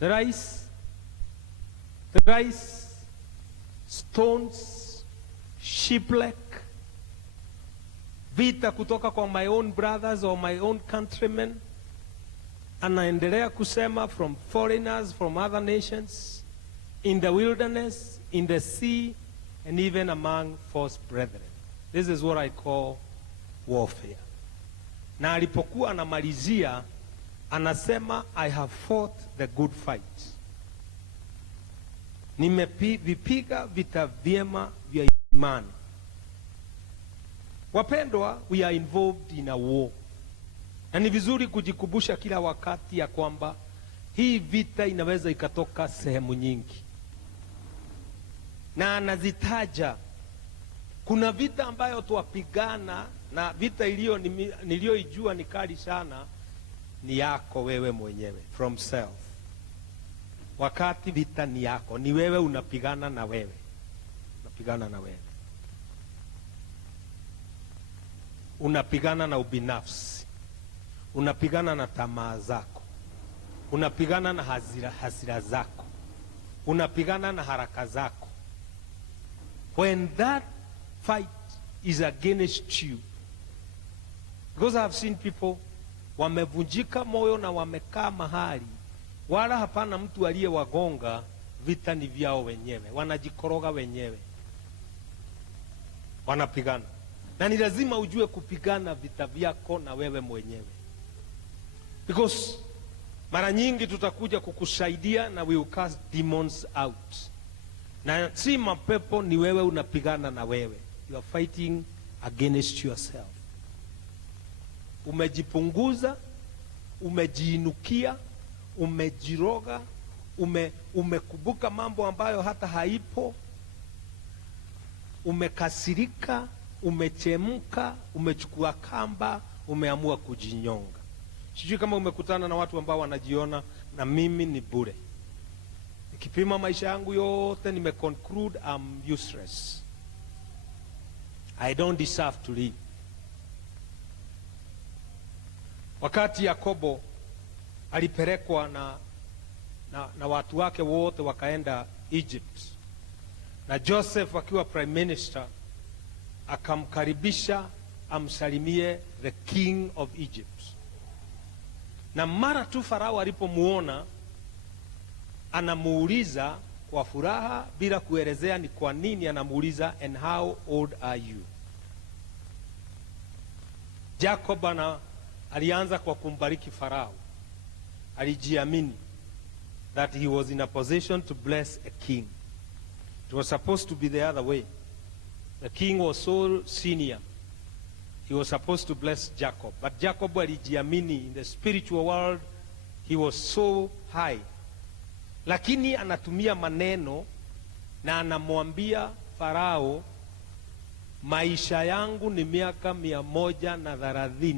rice, stones, shipwreck, vita kutoka kwa my own brothers or my own countrymen. Anaendelea kusema from foreigners, from other nations, in the wilderness, in the sea, and even among false brethren. This is what I call warfare. Na alipokuwa anamalizia anasema, I have fought the good fight. Nimevipiga vita vyema vya imani. Wapendwa, we are involved in a war. Na ni vizuri kujikumbusha kila wakati ya kwamba hii vita inaweza ikatoka sehemu nyingi. Na anazitaja, kuna vita ambayo tuwapigana, na vita niliyoijua ni kali sana, ni yako wewe mwenyewe, from self. Wakati vita ni yako, ni wewe unapigana na wewe. Unapigana na wewe. Unapigana na ubinafsi. Unapigana na tamaa zako. Unapigana na hasira zako. Unapigana na haraka zako. When that fight is against you, because I have seen people wamevunjika moyo na wamekaa mahali wala hapana mtu aliyewagonga, vita ni vyao wenyewe, wanajikoroga wenyewe, wanapigana. Na ni lazima ujue kupigana vita vyako na wewe mwenyewe, because mara nyingi tutakuja kukusaidia na we will cast demons out, na si mapepo, ni wewe unapigana na wewe. You are fighting against yourself. Umejipunguza, umejiinukia, umejiroga, umekubuka mambo ambayo hata haipo, umekasirika, umechemka, umechukua kamba, umeamua kujinyonga. Sijui kama umekutana na watu ambao wanajiona na mimi ni bure. Nikipima maisha yangu yote nimeconclude I'm useless. I don't deserve to live. Wakati Yakobo alipelekwa na watu wake wote wakaenda Egypt, na Joseph akiwa prime minister akamkaribisha amsalimie the king of Egypt. Na mara tu Farao alipomuona, anamuuliza kwa furaha bila kuelezea ni kwa nini, anamuuliza, and how old are you? Jacob alianza kwa kumbariki Farao. Alijiamini that he was in a position to bless a king. It was supposed to be the other way. The king was so senior, he was supposed to bless Jacob. But Jacob alijiamini, in the spiritual world he was so high. Lakini anatumia maneno na anamwambia Farao, maisha yangu ni miaka 130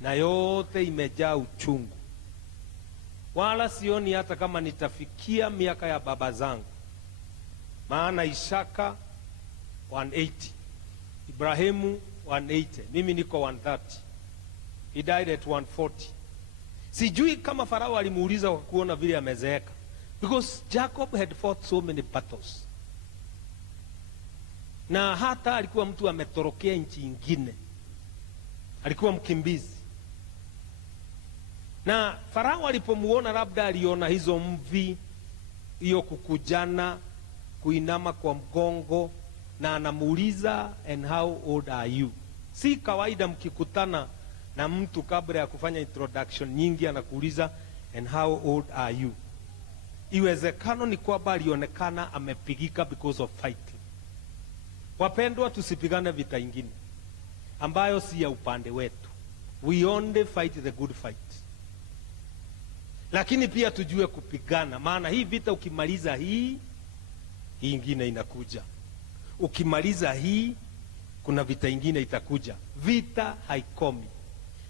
na yote imejaa uchungu, wala sioni hata kama nitafikia miaka ya baba zangu. Maana Isaka 180, Ibrahimu 180, mimi niko 130. He died at 140. Sijui kama Farao alimuuliza kwa kuona vile amezeeka, because Jacob had fought so many battles, na hata alikuwa mtu ametorokea nchi nyingine, alikuwa mkimbizi. Na Farao alipomuona, labda aliona hizo mvi, hiyo kukujana, kuinama kwa mgongo, na anamuuliza, and how old are you? Si kawaida mkikutana na mtu kabla ya kufanya introduction nyingi anakuuliza, and how old are you? Iwezekano ni kwamba alionekana amepigika because of fighting. Wapendwa, tusipigane vita ingine ambayo si ya upande wetu. We only fight the good fight. Lakini pia tujue kupigana, maana hii vita ukimaliza hii ingine inakuja. Ukimaliza hii kuna vita ingine itakuja. Vita haikomi,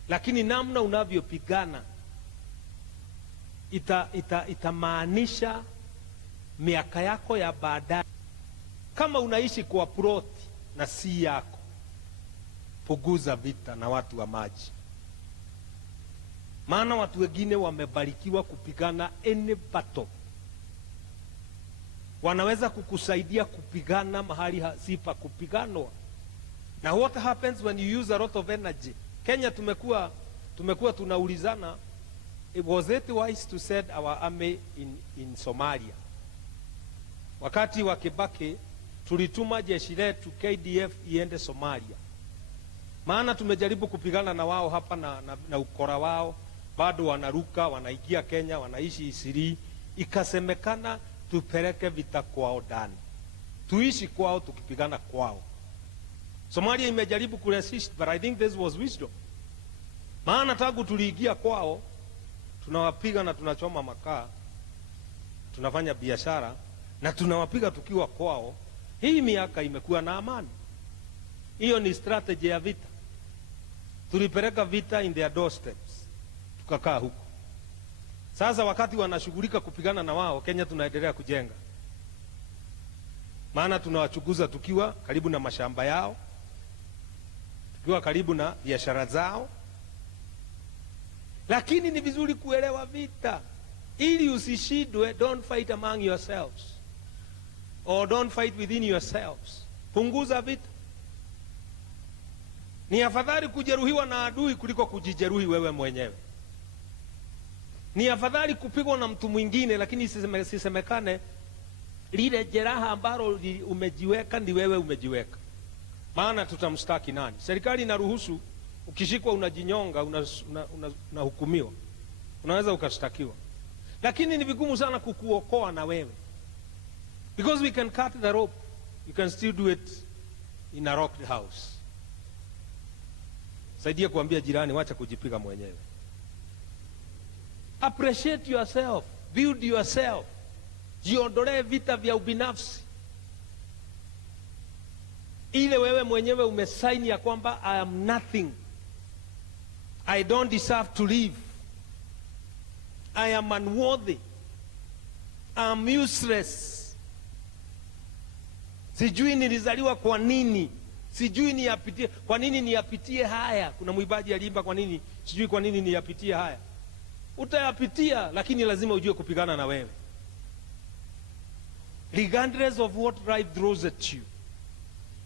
lakini namna unavyopigana itamaanisha miaka yako ya baadaye. Kama unaishi kwa ploti na si yako, puguza vita na watu wa maji. Maana watu wengine wamebarikiwa kupigana any battle. Wanaweza kukusaidia kupigana mahali sipa kupiganwa. Now what happens when you use a lot of energy? Kenya tumekuwa tunaulizana, was it wise to send our army in Somalia? Wakati wa Kibaki tulituma jeshi letu KDF iende Somalia. Maana tumejaribu kupigana na wao hapa na ukora wao, bado wanaruka, wanaingia Kenya, wanaishi Isiri. Ikasemekana tupeleke vita kwao ndani, tuishi kwao tukipigana kwao. Somalia imejaribu kuresist, but I think this was wisdom. Maana tangu tuliingia kwao, tunawapiga na tunachoma makaa, tunafanya biashara na tunawapiga tukiwa kwao. Hii miaka imekuwa na amani. Hiyo ni strategy ya vita. Tulipeleka vita in their doorsteps, tukakaa huko. Sasa wakati wanashughulika kupigana na wao, Kenya tunaendelea kujenga. Maana tunawachukuza tukiwa karibu na mashamba yao, tukiwa karibu na biashara zao. Lakini ni vizuri kuelewa vita, ili usishindwe. Don't fight among yourselves, or don't fight within yourselves. Punguza vita. Ni afadhali kujeruhiwa na adui kuliko kujijeruhi wewe mwenyewe. Ni afadhali kupigwa na mtu mwingine, lakini sisemekane lile jeraha ambalo umejiweka ndi wewe umejiweka. Maana tutamstaki nani? Serikali inaruhusu ukishikwa unajinyonga, unahukumiwa, unaweza ukashtakiwa. Lakini ni vigumu sana kukuokoa na wewe, because we can cut the rope, you can still do it in a rocked house. Saidia kuambia jirani, wacha kujipiga mwenyewe. Appreciate yourself, build yourself. Jiondolee vita vya ubinafsi. Ile wewe mwenyewe umesaini ya kwamba I am nothing, I don't deserve to live, I am unworthy, I am useless. Sijui nilizaliwa kwa nini, sijui niyapitie, kwa nini niyapitie haya. Kuna mwimbaji aliimba, kwa nini, sijui kwa nini niyapitie haya. Utayapitia, lakini lazima ujue kupigana na wewe. Regardless of what life throws at you.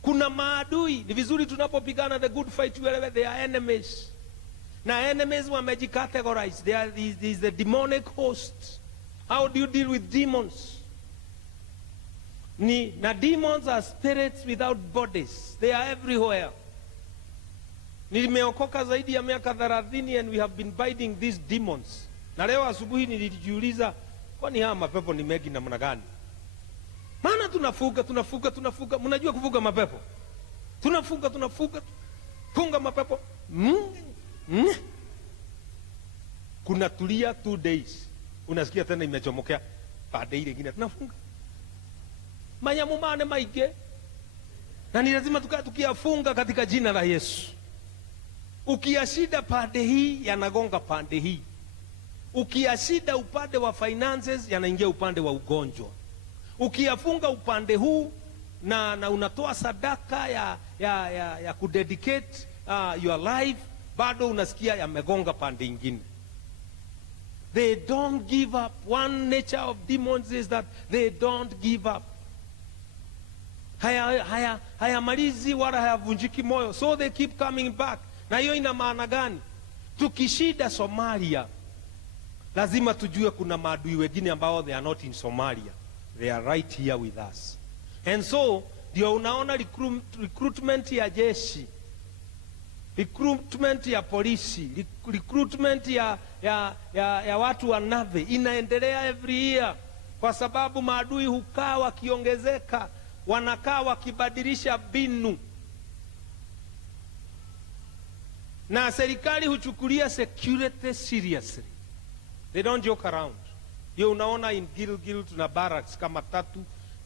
Kuna maadui, ni vizuri tunapopigana the good fight wherever they are enemies. Na enemies wamejicategorize. There is the demonic host. How do you deal with demons? Na demons are spirits without bodies. They are everywhere. Nimeokoka zaidi ya miaka 30 and we have been biting these demons. Na leo asubuhi nilijiuliza, kwani haya mapepo ni mengi namna gani? Maana tunafuga. Mnajua kufuga mapepo? Tunafuga. Funga mapepo. Kuna tulia 2 days. Unasikia tena imechomokea. Baada ile nyingine tunafunga. Manyamu mane maige. Na ni lazima tukiyafunga katika jina la Yesu. Ukiyashida pande hii yanagonga pande hii. Ukiyashida upande wa finances yanaingia upande wa ugonjwa. Ukiyafunga upande huu na unatoa sadaka ya kudedicate your life, bado unasikia yamegonga pande ingine. They don't give up. One nature of demons is that they don't give up. Hayamalizi wala hayavunjiki moyo, so they keep coming back. Na hiyo ina maana gani? Tukishida Somalia, lazima tujue kuna maadui wengine ambao they are not in Somalia. They are right here with us. And so, ndio unaona recruitment ya jeshi, recruitment ya polisi, recruitment ya watu wa Navy inaendelea every year. Kwa sababu maadui hukaa wakiongezeka, wanakaa wakibadilisha binu. Na serikali huchukulia security seriously. They don't joke around. Yo unaona in Gilgil tuna barracks kama 3,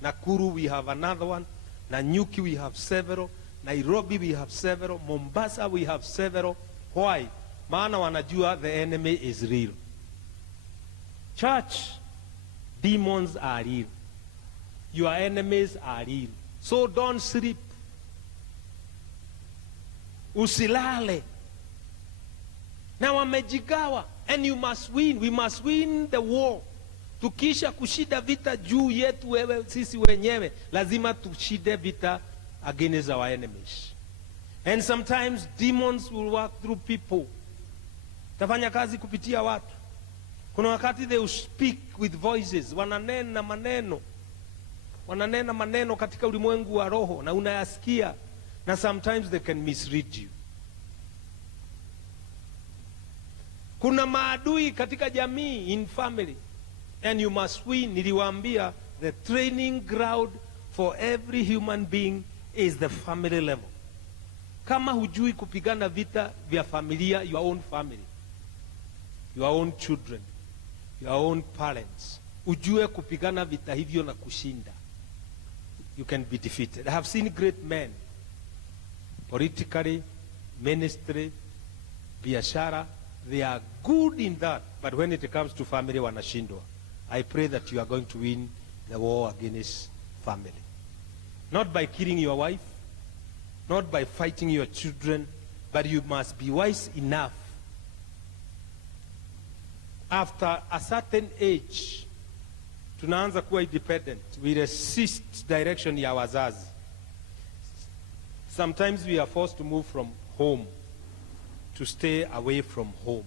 Nakuru we have another one, Nanyuki we have several, Nairobi we have several, Mombasa we have several. Why? Maana wanajua the enemy is real. Church, demons are real. Your enemies are real. So don't sleep. Usilale. Na wamejigawa. And you must win. We must win the war. Tukisha kushida vita juu yetu wewe sisi wenyewe, lazima tushide vita against our enemies. And sometimes demons will work through people. Tafanya kazi kupitia watu. Kuna wakati they will speak with voices, wananena maneno. Wananena maneno katika ulimwengu wa roho na unayasikia, na sometimes they can mislead you. Kuna maadui katika jamii, in family, and you must win. Niliwaambia the training ground for every human being is the family level. Kama hujui kupigana vita vya familia, your own family, your own children, your own parents, ujue kupigana vita hivyo na kushinda, you can be defeated. I have seen great men, politically, ministry, biashara, they are good in that, but when it comes to family, wanashindwa. I pray that you are going to win the war against family. Not by killing your wife, not by fighting your children, but you must be wise enough. After a certain age, tunaanza kuwa independent. We resist direction ya wazazi. Sometimes we are forced to move from home, to stay away from home.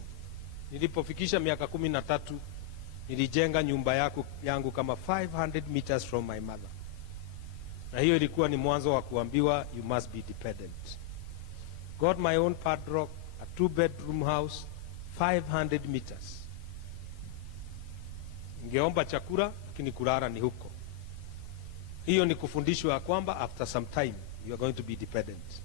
Nilipofikisha miaka 13, nilijenga nyumba yangu kama 500 meters from my mother. Na hiyo ilikuwa ni mwanzo wa kuambiwa you must be dependent. Got my own padlock, a 2-bedroom house, 500 meters. Ningeomba chakula, lakini kulala ni huko. Hiyo ni kufundishwa kwamba after some time you are going to be dependent.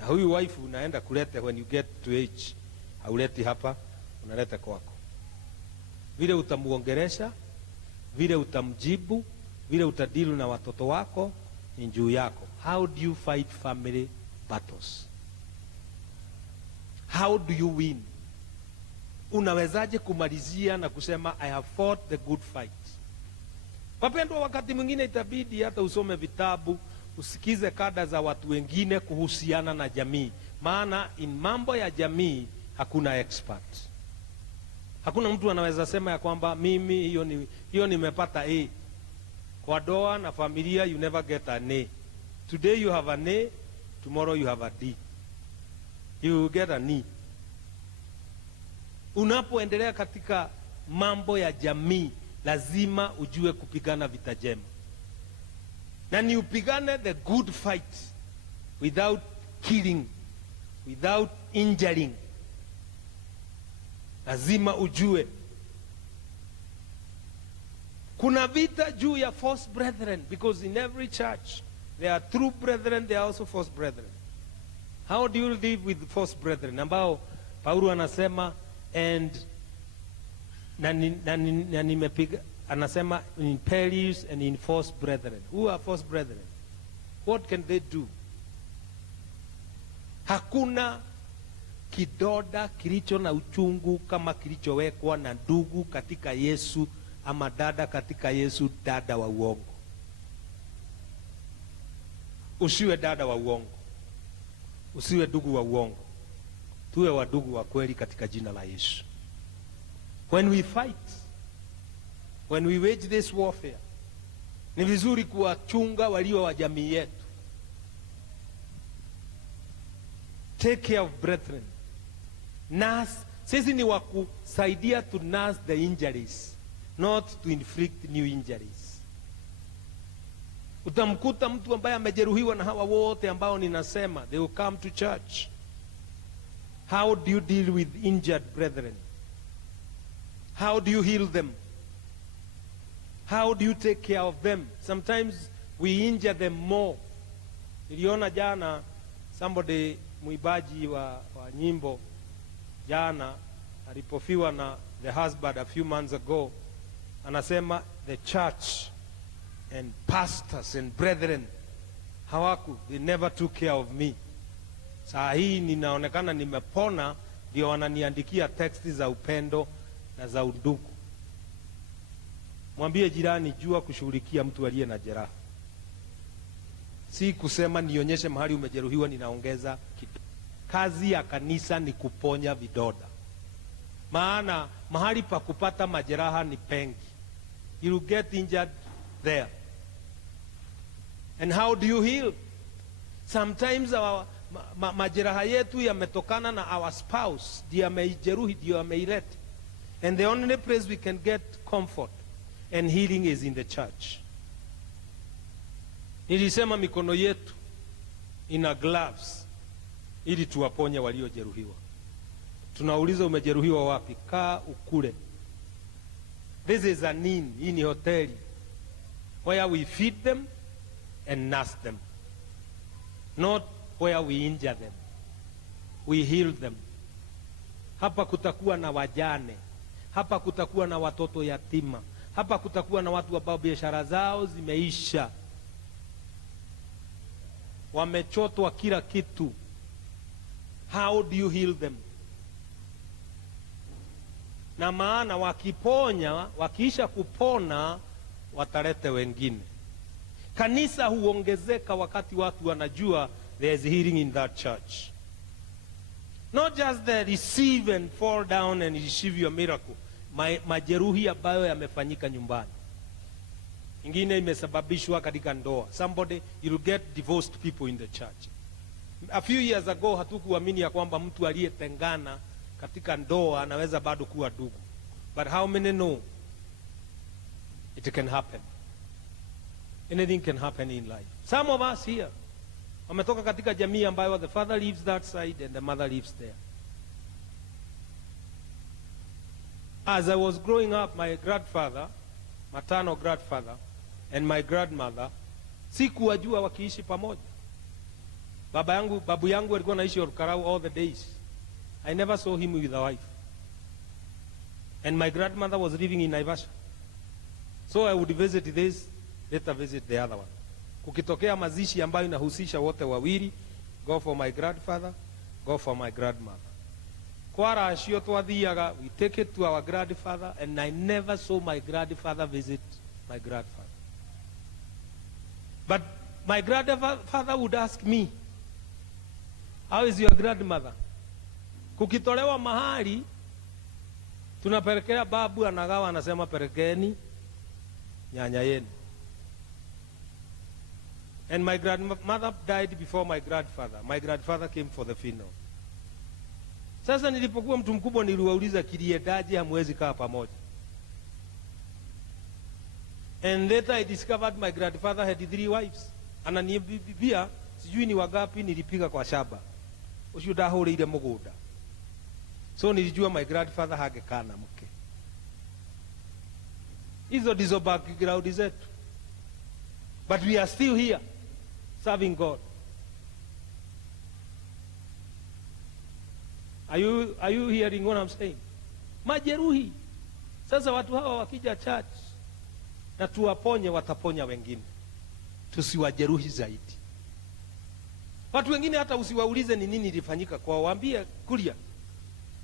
Na huyu wife unaenda kuleta when you get to age, hauleti hapa, unaleta kwako. Vile utamuongeresha, vile utamjibu, vile utadilu na watoto wako ni juu yako. How do you fight family battles? How do you win? Unawezaje kumalizia na kusema I have fought the good fight? Wapendwa, wakati mwingine itabidi hata usome vitabu, usikize kada za watu wengine kuhusiana na jamii. Maana in mambo ya jamii hakuna expert. Hakuna mtu anaweza sema ya kwamba mimi hiyo nimepata A. Kwa doa na familia you never get an A. Today you have an A, tomorrow you have a D. You will get an E. Unapoendelea katika mambo ya jamii, lazima ujue kupigana vita jema. Na ni upigane the good fight without killing, without injuring. Lazima ujue. Kuna vita juu ya false brethren, because in every church there are true brethren, there are also false brethren. How do you live with false brethren? Ambao Paulo anasema anasema in perils and in false brethren. Who are false brethren? What can they do? Hakuna kidoda kilicho na uchungu kama kilichowekwa na ndugu katika Yesu, ama dada katika Yesu, dada wa uongo. Usiwe dada wa uongo, usiwe ndugu wa uongo. Tuwe wadugu wa kweli katika jina la Yesu. When we fight, when we wage this warfare, ni vizuri kuwachunga walio wa jamii yetu. Take care of brethren. Sisi ni wakusaidia to nurse the injuries, not to inflict new injuries. Utamkuta mtu ambaye amejeruhiwa na hawa wote ambao ninasema, they will come to church. How do you deal with injured brethren? How do you heal them? How do you take care of them? Sometimes we injure them more. Niliona jana somebody, muibaji wa nyimbo, jana alipofiwa na the husband a few months ago, anasema the church and pastors and brethren they never took care of me. Saa hii ninaonekana nimepona, ndio wananiandikia texti za upendo na za undugu. Mwambie jirani, jua kushughulikia mtu aliye na jeraha. Si kusema nionyeshe mahali umejeruhiwa ninaongeza kitu. Kazi ya kanisa ni kuponya vidoda. maana mahali pa kupata majeraha ni pengi. You will get injured there. And how do you heal? Sometimes our majeraha yetu yametokana na our spouse, ndiye ameijeruhi, ndiye ameileta. And the only place we can get comfort and healing is in the church. Nilisema mikono yetu ina gloves ili tuwaponye waliojeruhiwa. Tunauliza, umejeruhiwa wapi? Kaa ukule. This is an inn, hii ni hoteli, where we feed them and nurse them, not where we injure them. We heal them. Hapa kutakuwa na wajane, hapa kutakuwa na watoto yatima, hapa kutakuwa na watu ambao biashara zao zimeisha, wamechotwa kila kitu. How do you heal them? Na maana wakiponya, wakiisha kupona, watalete wengine. Kanisa huongezeka wakati watu wanajua there is healing in that church. Not just the receive and fall down and receive your miracle. Majeruhi ambayo yamefanyika nyumbani. Ingine imesababishwa katika ndoa. Somebody, you'll get divorced people in the church. A few years ago hatukuamini ya kwamba mtu aliyetengana katika ndoa anaweza bado kuwa ndugu. But how many know it can happen? Anything can happen in life. Some of us here wametoka katika jamii ambayo the father lives that side and the mother lives there. As I was growing up, my grandfather, maternal grandfather, and my grandmother, sikuwajua wakiishi pamoja. Babu yangu alikuwa anaishi Olkarau all the days. I never saw him with a wife. And my grandmother was living in Naivasha. So I would visit this, later visit the other one. Kukitokea mazishi ambayo inahusisha wote wawili, go for my grandfather, go for my grandmother. Kwara ashio twathiaga, we take it to our grandfather, and I never saw my grandfather visit my grandfather. But my grandfather would ask me, how is your grandmother? Kukitolewa mahali, tunapelekea babu, anagawa, anasema pelekeni nyanya yenu. And my grandmother died before my grandfather. My grandfather came for the funeral. Sasa nilipokuwa mtu mkubwa niliwauliza, kiliedaje hamwezi kaa pamoja? And later I discovered my grandfather had 3 wives. Ananiambia sijui ni wangapi nilipiga kwa shaba. Ucio ndahũrĩire mũgũnda. So nilijua my grandfather hagekaa na mke. Hizo ndizo background zetu. But we are still here serving God. Are you hearing what I'm saying? Majeruhi. Sasa watu hawa wakija church na tuwaponye, wataponya wengine. Tusiwajeruhi zaidi. Watu wengine hata usiwaulize ni nini ilifanyika kwao, waambie kulia.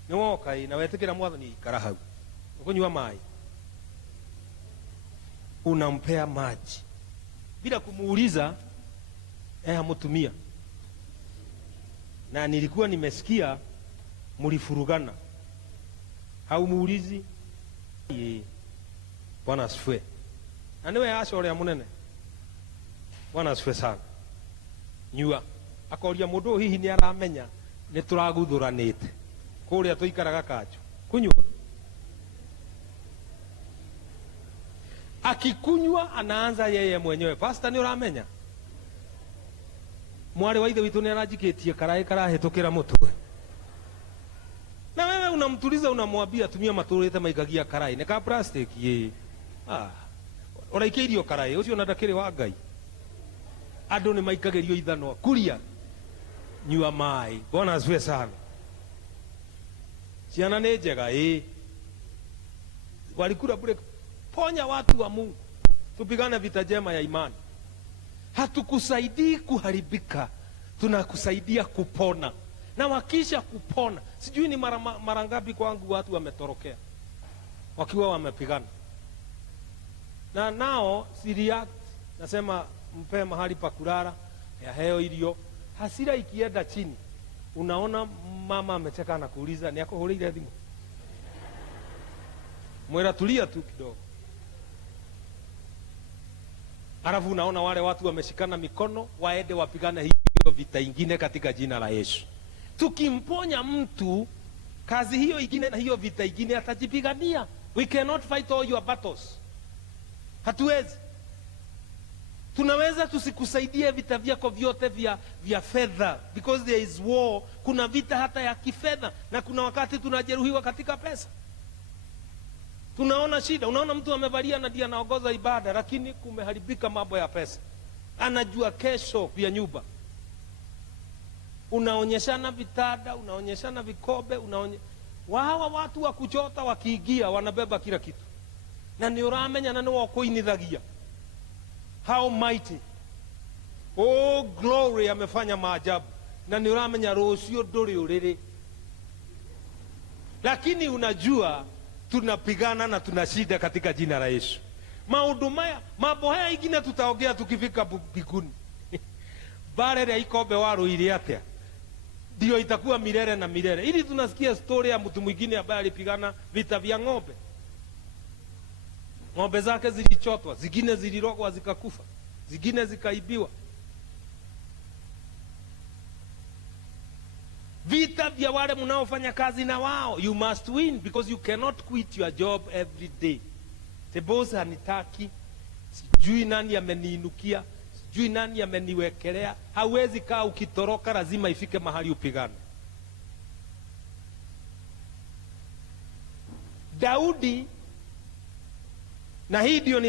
Ni woka na wetekera mwathani karahau. Ukunywa mai. Unampea maji bila kumuuliza amutumia. Na nilikuwa nimesikia mulifurugana. Haumuulizi. Bwana asifiwe. Na niwe acio ria munene. Bwana asifiwe sana. Nyua akoria mundu hihi ni aramenya ni turaguthuranite kuria tuikaraga kanju kunywa. Akikunywa anaanza yeye mwenyewe, pastor ni uramenya mwari wa ithe witu ni arajikitie karai karahitukira mutwe, na wewe unamtuliza, unamwambia tumia maturite maigagia karai ne ka plastic ye oraikirio karai ucio na ndakiri wa Ngai. Andu ni maikagerio ithanwa kuria nyua mai. Bwana asifiwe sana. Ciana ni njega walikula bure. Ponya watu wa Mungu, tupigane vita njema ya imani. Hatukusaidii kuharibika, tunakusaidia kupona. Na wakisha kupona, sijui ni mara ngapi kwangu watu wametorokea wakiwa wamepigana. Na nao siriat nasema mpe mahali pa kulala, ya heo ilio. Hasira ikienda chini, unaona mama amecheka na kuuliza ni yako huli thimu. Mwera tulia tu kidogo. Alafu unaona wale watu wameshikana mikono, waende wapigane hiyo vita ingine katika jina la Yesu. Tukimponya mtu, kazi hiyo ingine na hiyo vita ingine atajipigania. We cannot fight all your battles. Hatuwezi. Tunaweza tusikusaidie vita vyako vyote vya fedha, because there is war. Kuna vita hata ya kifedha, na kuna wakati tunajeruhiwa katika pesa. Tunaona shida. Unaona mtu amevalia na ndiye anaongoza ibada, lakini kumeharibika mambo ya pesa. Anajua kesho vya nyumba. Unaonyeshana vitada, unaonyeshana vikobe, hawa watu wa kuchota wakiingia wanabeba kila kitu. Na ni uramenya na ni wakuinithagia. How mighty. Oh glory, amefanya maajabu. Na ni uramenya rũciũ ndũrĩ ũrĩrĩ. Lakini unajua tunapigana na tunashinda katika jina la Yesu. Mambo haya ingine tutaongea tukifika mbinguni. Bare ya ikombe waruire atia ndio itakuwa milele na milele. Ili tunasikia story ya mtu mwingine ambaye alipigana vita vya ng'ombe. Ng'ombe zake zilichotwa, zingine zilirogwa zikakufa, zingine zikaibiwa. Vita vya wale mnaofanya kazi na wao, you must win, because you cannot quit your job every day. The boss hanitaki, sijui nani ameniinukia, sijui nani ameniwekelea. Hawezi kaa ukitoroka, lazima ifike mahali upigane. Daudi, na hii ndio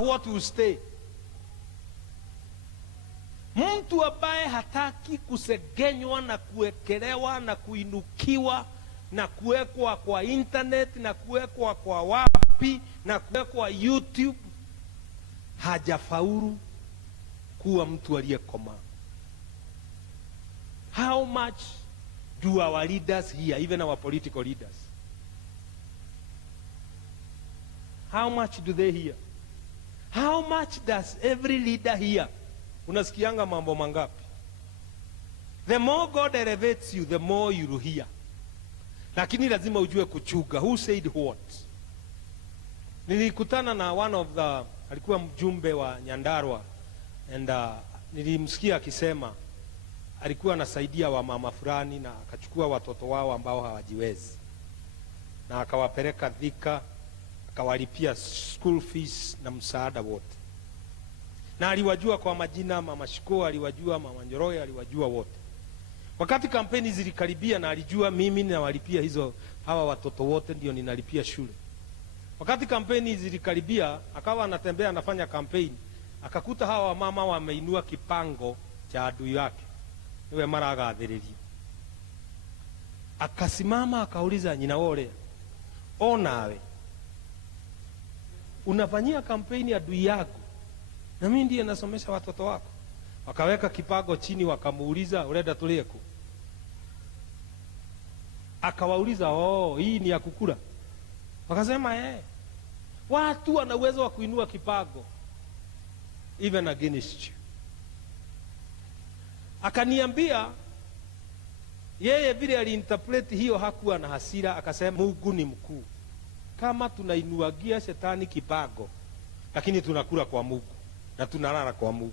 what will stay. Mtu ambaye hataki kusegenywa na kuwekelewa na kuinukiwa na kuwekwa kwa internet na kuwekwa kwa wapi na kuwekwa YouTube, hajafaulu kuwa mtu aliyekomaa. How much do our leaders here, even our political leaders, how much do they hear? How much does every leader hear? Unasikianga mambo mangapi? The more God elevates you, the more you will hear. Lakini lazima ujue kuchuga. Who said what? Nilikutana na one of the, alikuwa mjumbe wa Nyandarua, and nilimsikia akisema alikuwa anasaidia wa mama fulani, na akachukua watoto wao ambao hawajiwezi na akawapeleka Thika, akawalipia school fees na msaada wote. Na aliwajua kwa majina, mama Shiko aliwajua, mama Njoroge aliwajua wote. Wakati kampeni zilikaribia, na alijua mimi nawalipia hawa watoto wote, ndio ninalipia shule. Wakati kampeni zilikaribia, akawa anatembea anafanya kampeni, akakuta hawa mama wameinua kipango cha adui yake. Niwe mara agathiriria. Akasimama akauliza nyina wole, onawe unafanyia kampeni adui yako, na mimi ndiye nasomesha watoto wako. Wakaweka kipago chini, wakamuuliza urenda tulieku. Akawauliza, hii ni ya kukula? Wakasema watu wana uwezo wa kuinua kipago even against you. Akaniambia yeye vile aliinterpret hiyo, hakuwa na hasira. Akasema Mungu ni mkuu. Kama tunainuagia shetani kipago, lakini tunakula kwa Mungu na tunalala kwa Mungu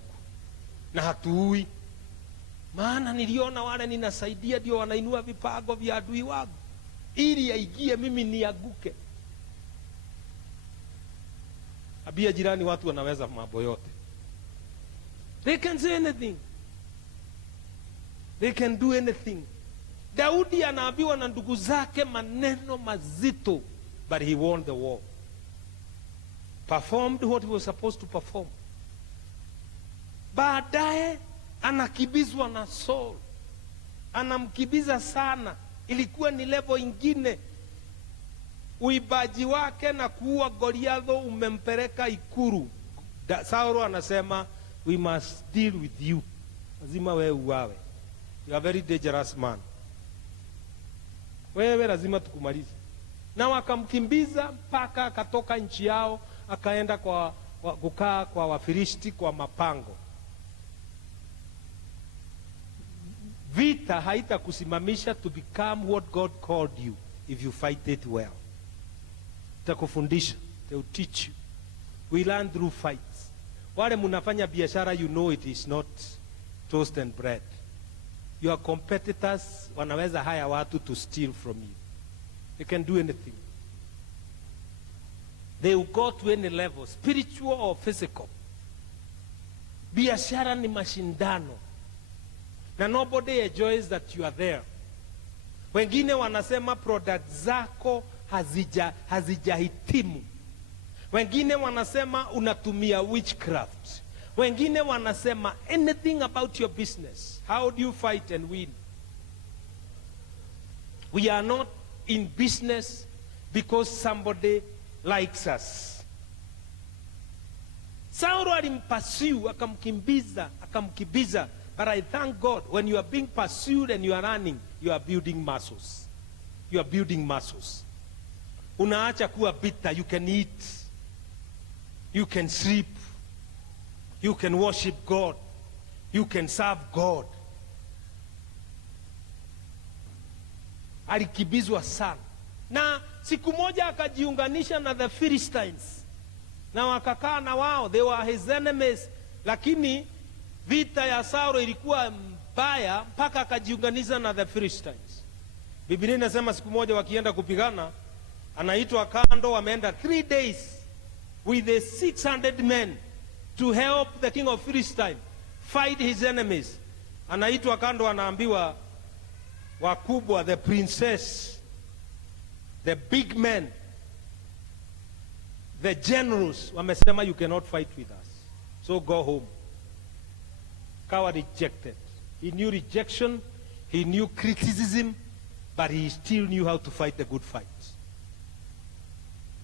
na hatuui. Maana niliona wale ninasaidia ndio wanainua vipago vya adui wangu ili yaingie mimi niaguke. Abia jirani, watu wanaweza mambo yote. They can say anything. They can do anything. Daudi anaambiwa na ndugu zake maneno mazito, but he won the war. Performed what he was supposed to perform. Baadaye anakibizwa na Saul. Anamkibiza sana. Ilikuwa ni level ingine. Uibaji wake na kuua Goliatho umempeleka ikuru. Saul anasema, we must deal with you. Lazima wewe uawe. You are very dangerous man. Wewe lazima tukumalize. Na wakamkimbiza mpaka akatoka nchi yao, akaenda kukaa kwa Wafilisti kwa mapango. Vita haitakusimamisha to become what God called you if you fight it well. Itakufundisha, they will teach you. We learn through fights. Wale munafanya biashara, you know it is not toast and bread. Your competitors wanaweza haya watu to steal from you. They can do anything. They will go to any level, spiritual or physical. Biashara ni mashindano. Na nobody enjoys that you are there. Wengine wanasema product zako hazijahitimu. Wengine wanasema unatumia witchcraft. Wengine wanasema anything about your business. How do you fight and win? We are not in business because somebody likes us. Saul alimpasiu, akamkimbiza. But I thank God, when you are being pursued and you are running, you are building muscles. You are building muscles. Unaacha kuwa bitter. You can eat. You can sleep. You can worship God. You can serve God. Alikibizwa sana. Na siku moja akajiunganisha na the Philistines. Na wakakaa na wao. They were his enemies. Lakini vita ya Saul ilikuwa mbaya mpaka akajiunganisha na the Philistines. Biblia inasema siku moja wakienda kupigana, anaitwa kando, wameenda 3 days with the 600 men to help the king of Philistine fight his enemies. Anaitwa kando, anaambiwa wakubwa, the princess, the big men, the generals, wamesema you cannot fight with us, so go home. Kawa rejected. He knew rejection, he knew criticism, but he still knew how to fight the good fight.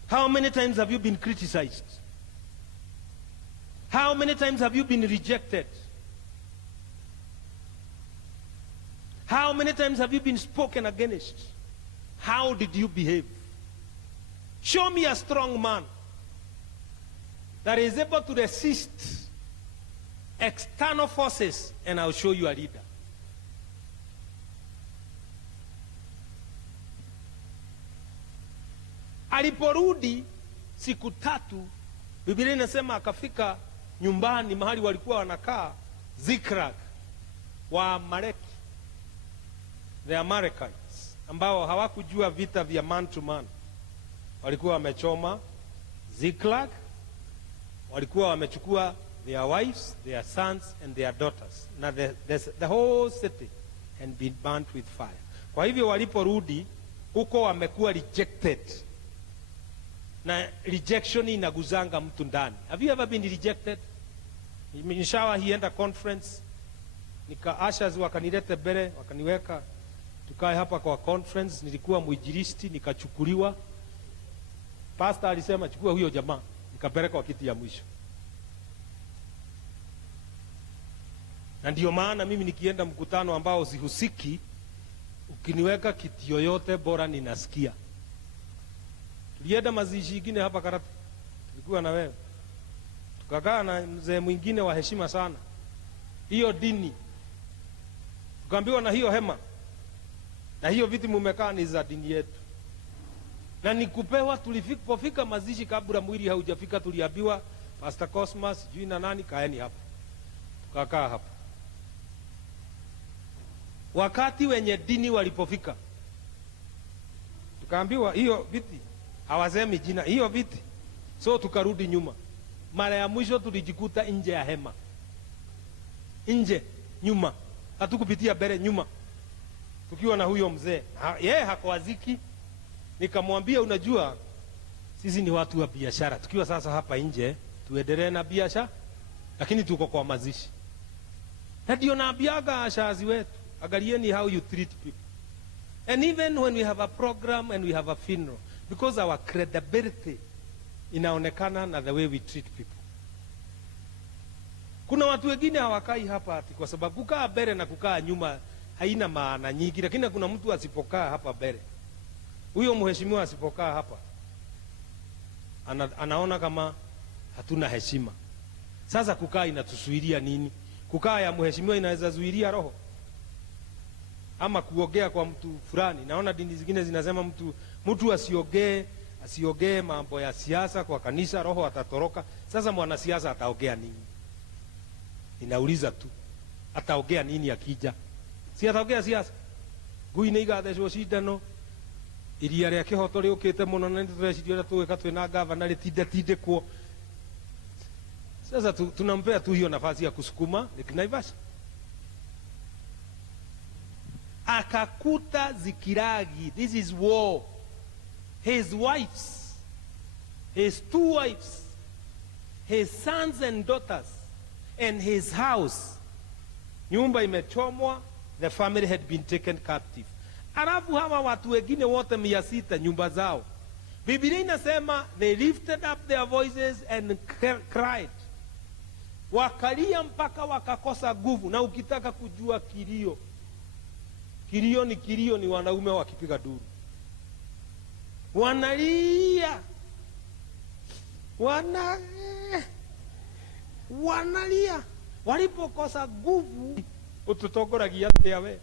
How many times have you been criticized? How many times have you been rejected? How many times have you been spoken against? How did you behave? Show me a strong man that is able to resist external forces, and I'll show you a leader. Aliporudi siku 3, Biblia inasema akafika nyumbani mahali walikuwa wanakaa Ziklag wa Amaleki, the Amalekites, ambao hawakujua vita vya man to man. Walikuwa wamechoma Ziklag, walikuwa wamechukua their wives, their sons and their daughters. Now the whole city had been burnt with fire. Kwa hivyo waliporudi huko wamekuwa rejected. Na rejection inaguzanga mtu ndani. Have you ever been rejected? Nishawa hienda conference, ushers wakanileta mbele, wakaniweka tukae hapa kwa conference. Nilikuwa muinjilisti, nikachukuliwa. Pastor alisema chukua huyo jamaa, nikapeleka kwa kiti ya mwisho. Na ndio maana mimi nikienda mkutano ambao sihusiki, ukiniweka kiti yoyote bora ninasikia. Tulienda mazishi ingine hapa Karatu, tulikuwa na wewe, tukakaa na mzee mwingine wa heshima sana, hiyo dini, tukaambiwa na hiyo hema na hiyo viti mumekaa ni za dini yetu. Na nikupewa, tulipofika mazishi kabla mwili haujafika, tuliambiwa Pastor Cosmas juu na nani, kaeni hapa. Tukakaa hapa. Wakati wenye dini walipofika, tukaambiwa hiyo viti hawasemi jina, hiyo viti. So tukarudi nyuma. Mara ya mwisho tulijikuta nje ya hema. nje nyuma, hatukupitia mbele nyuma, tukiwa na huyo mzee yeye hakuaziki. Nikamwambia, unajua sisi ni watu wa biashara, tukiwa sasa hapa nje tuendelee na biashara, lakini tuko kwa mazishi. Na ndio naambiaga ashazi wetu, angalieni how you treat people. And even when we have a program and we have a funeral, because our credibility inaonekana na the way we treat people. Kuna watu wengine hawakai hapa ati kwa sababu kukaa mbele na kukaa nyuma haina maana nyingi, lakini kuna mtu asipokaa hapa mbele, huyo mheshimiwa asipokaa hapa anaona kama hatuna heshima. Sasa kukaa inatusuilia nini? Kukaa ya mheshimiwa inaweza zuilia roho? Ama kuogea kwa mtu fulani? Naona dini zingine zinasema mtu asiogee mambo ya siasa kwa kanisa, roho atatoroka. Sasa mwanasiasa ataogea nini? Inauliza tu, ataogea nini akija? Si ataogea siasa? Ngui nĩ igathecwo cindano, iria rĩa kĩhoto rĩũkĩte mũno na nĩtũreciria ũrĩa tũgwĩka twĩna gavana rĩtindĩkwo. Sasa tunampea tu hiyo nafasi ya kusukuma Naivasha. Akakuta zikiragi, this is war. His wives, his 2 wives, his sons and daughters, and his house, nyumba imechomwa, the family had been taken captive. Alafu hawa watu wengine wote 600 nyumba zao, Biblia inasema they lifted up their voices and cried. Wakalia mpaka wakakosa nguvu. Na ukitaka kujua kilio ni wanaume wakipiga duru, wanalia walipokosa nguvu. Ututongoragia atia we?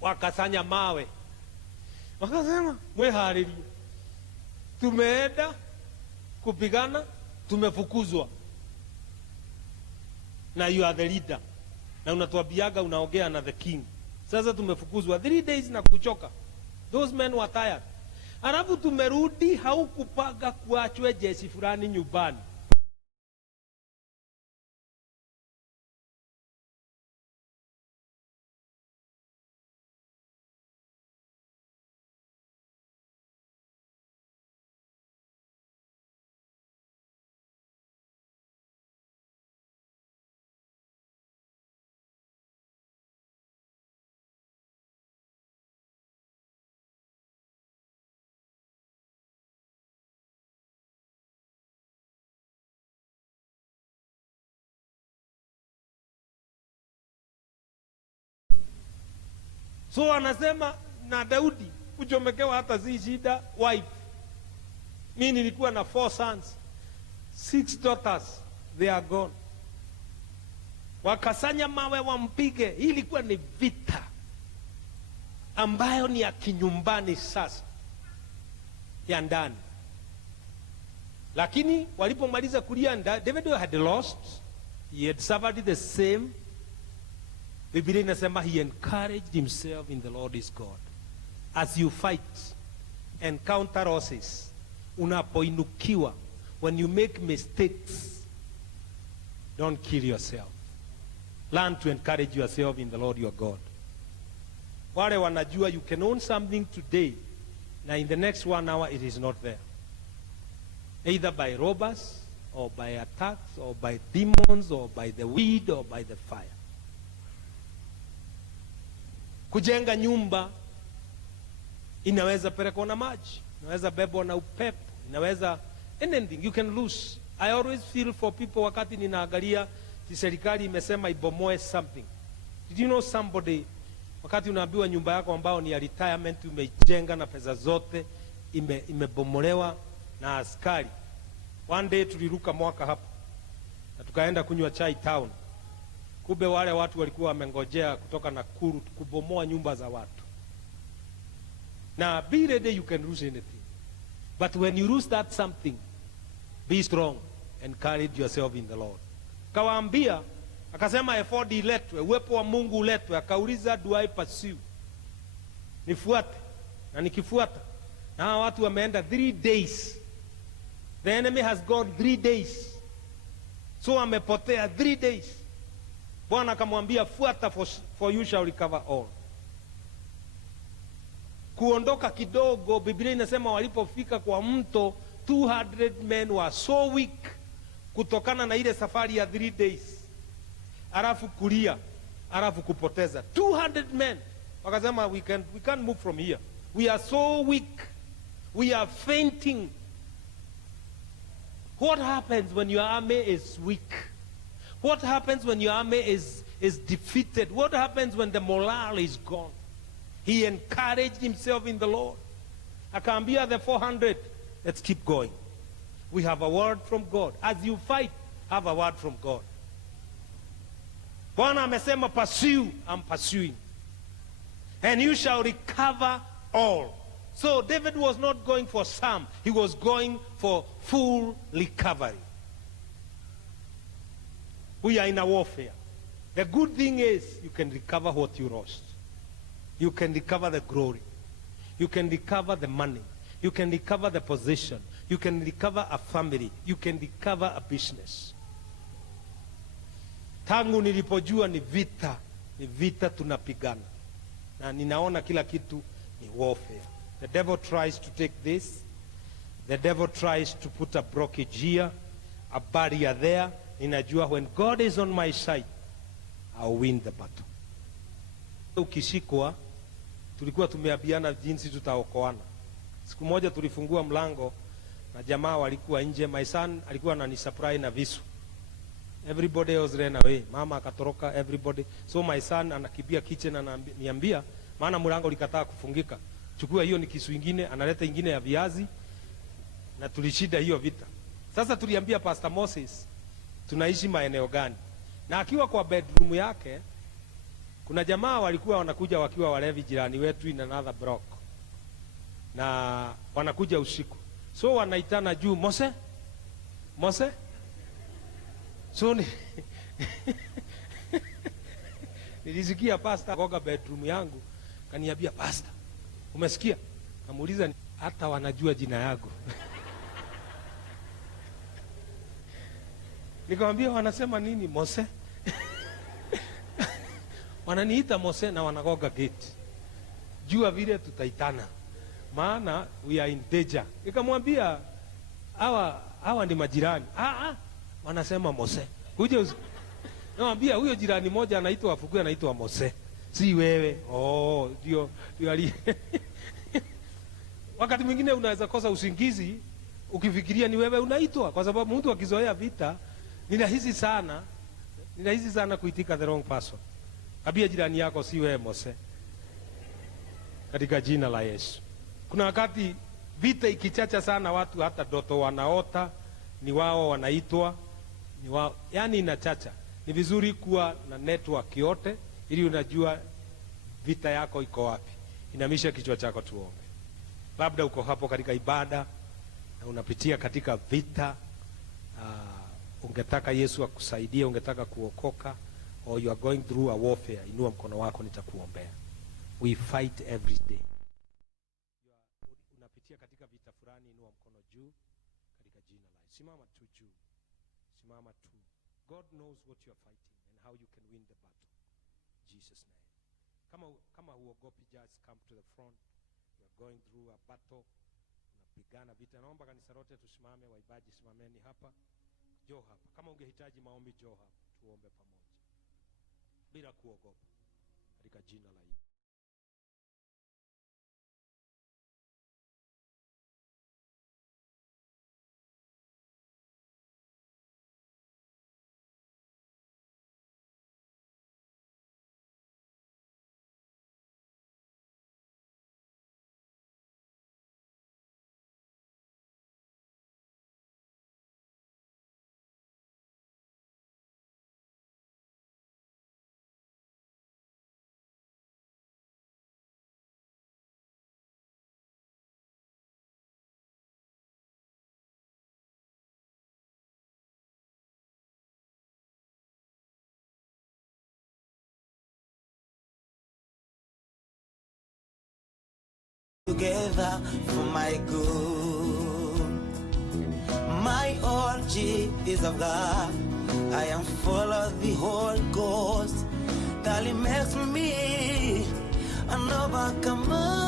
Wakasanya mawe, wakasema mweharirie, tumeenda kupigana, tumefukuzwa na you are the leader, na unatuambiaga unaongea na the king. Sasa tumefukuzwa 3 days na kuchoka, those men were tired. Alafu tumerudi, haukupaga kuachwe jeshi fulani nyumbani. So anasema na Daudi kuchomekewa hata si shida, wife. Mimi nilikuwa na 4 sons, 6 daughters, they are gone. Wakasanya mawe wampige. Hii ilikuwa ni vita ambayo ni ya kinyumbani sasa, ya ndani. Lakini walipomaliza kulia, David had lost, he had suffered the same. Biblia inasema he encouraged himself in the Lord his God. As you fight, encounter losses, unapoinukiwa, when you make mistakes, don't kill yourself. Learn to encourage yourself in the Lord your God. Wale wanajua you can own something today, na in the next 1 hour it is not there. Either by robbers, or by attacks, or by demons, or by the weed, or by the fire. Kujenga nyumba inaweza pelekwa na maji, inaweza bebwa na upepo, inaweza anything, you can lose. I always feel for people wakati ninaangalia serikali imesema ibomoe something. Did you know somebody, wakati unaambiwa nyumba yako ambao ni ya retirement umeijenga na pesa zote imebomolewa na askari. One day tuliruka mwaka hapa na tukaenda kunywa chai town. Kube wale watu walikuwa wamengojea kutoka Nakuru kubomoa nyumba za watu. Now be ready, you can lose anything. But when you lose that something, be strong, encourage yourself in the Lord. Kawaambia, akasema effort iletwe, uwepo wa Mungu uletwe. Akauliza, do I pursue? Nifuate. Na nikifuata. Na hawa watu wameenda 3 days. The enemy has gone 3 days. So amepotea 3 days. Bwana akamwambia fuata, for you shall recover all. Kuondoka kidogo, Biblia inasema walipofika kwa mto, 200 men were so weak kutokana na ile safari ya 3 days, alafu kulia, alafu kupoteza 200 men. Wakasema we can't move from here, we are so weak, we are fainting. What happens when your army is weak? What happens when your army is defeated? What happens when the morale is gone? He encouraged himself in the Lord. Akaambia the 400, let's keep going. We have a word from God. As you fight, have a word from God. Bwana amesema pursue, I'm pursuing. And you shall recover all. So David was not going for some, he was going for full recovery. We are in a warfare. The good thing is you can recover what you lost. You can recover the glory. You can recover the money. You can recover the position. You can recover a family. You can recover a business. Tangu nilipojua ni vita tunapigana. Na ninaona kila kitu ni warfare. The devil tries to take this. The devil tries to put a blockage here, a barrier there. Ninajua when God is on my side, I'll win the battle. Ukishikwa, tulikuwa tumeabiana jinsi tutaokoana. Siku moja tulifungua mlango na jamaa walikuwa nje. My son alikuwa ananisupply na visu. Everybody else ran away. Mama akatoroka, everybody. So my son anakibia kitchen ananiambia, maana mlango likataa kufungika, chukua hiyo ni kisu ingine, analeta ingine ya viazi, na tulishida hiyo vita. Sasa tuliambia Pastor Moses tunaishi maeneo gani, na akiwa kwa bedroom yake kuna jamaa walikuwa wanakuja wakiwa walevi, jirani wetu in another block, na wanakuja usiku. So wanaitana juu, Mose so nilisikia pastor goga bedroom yangu, kaniambia, pastor umesikia? Kamuuliza, hata wanajua jina yangu. Nikamwambia, wanasema nini Mose? Wananiita Mose na wanagoga gate. Jua vile tutaitana, maana we are in danger. Nikamwambia, hawa ni majirani. Wanasema Mose. Nikamwambia, huyo jirani moja anaitwa Afukui, anaitwa Mose. Si wewe. Ndio ali. Wakati mwingine unaweza kosa usingizi ukifikiria ni wewe unaitwa, kwa sababu mtu akizoea vita, ninahisi sana kuitika the wrong person. Kabia jirani yako, si wewe Mose, katika jina la Yesu. Kuna wakati vita ikichacha sana, watu hata ndoto wanaota ni wao wanaitwa, ni wao, yani inachacha. Ni vizuri kuwa na network yote ili unajua vita yako iko wapi. Inamisha kichwa chako tuombe. Labda uko hapo katika ibada na unapitia katika vita, ungetaka Yesu akusaidie, ungetaka kuokoka, or you are going through a warfare, inua mkono wako nitakuombea. We fight every day. Unapitia katika vita fulani, inua mkono juu katika jina la Yesu. Simama tu juu. Simama tu. God knows what you are fighting and how you can win the battle. Jesus name. Kama huogopi, just come to the front. You are going through a battle. Unapigana vita. Naomba kanisa lote tusimame, waibaji simameni hapa. Njoo hapa. Kama ungehitaji maombi, njoo hapa. Tuombe pamoja. Bila kuogopa. Katika jina la Yesu. Together for my good. My orgy is of God. I am full of the Holy Ghost that it makes me an overcomer.